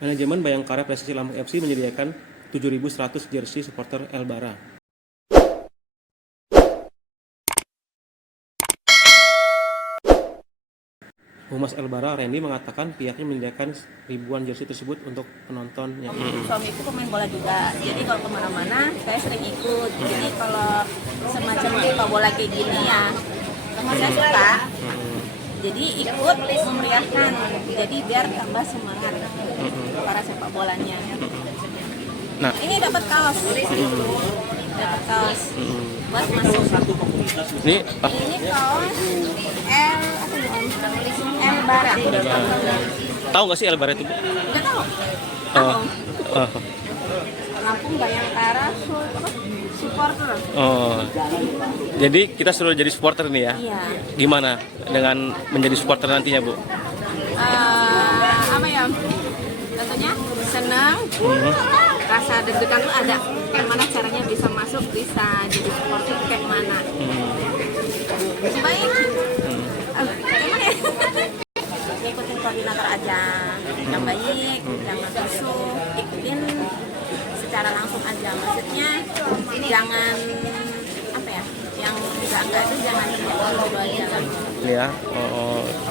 Manajemen Bayangkara Prestasi Lampung FC menyediakan 7.100 jersey supporter Elbara. Humas Elbara, Randy, mengatakan pihaknya menyediakan ribuan jersey tersebut untuk penontonnya. Suamiku pemain bola juga, jadi kalau kemana-mana saya sering ikut. Jadi kalau semacam sepak bola kayak gini ya, sama saya suka. Jadi ikut memeriahkan, jadi biar tambah semangat para sepak bolanya. Nah, Ini dapat kaos, dapat kaos buat masuk. ini Ini kaos L Bara. tahu nggak sih Elbara itu? Udah tahu? Oh, Tahu. oh, Lampung Bayangkara supporter. oh. Jadi kita sudah jadi supporter nih ya? Iya. Gimana dengan menjadi supporter nantinya, Bu? Apa ya? Tentunya senang. Rasa deg-degan tuh ada. Gimana caranya bisa masuk, bisa jadi supporter kayak mana? Baik. Gimana ya? Ikutin koordinator aja. Yang baik, jangan busuk, ikutin secara langsung aja. Maksudnya jangan apa ya? Yang enggak itu jangan dulu aja kan. Ya, oh,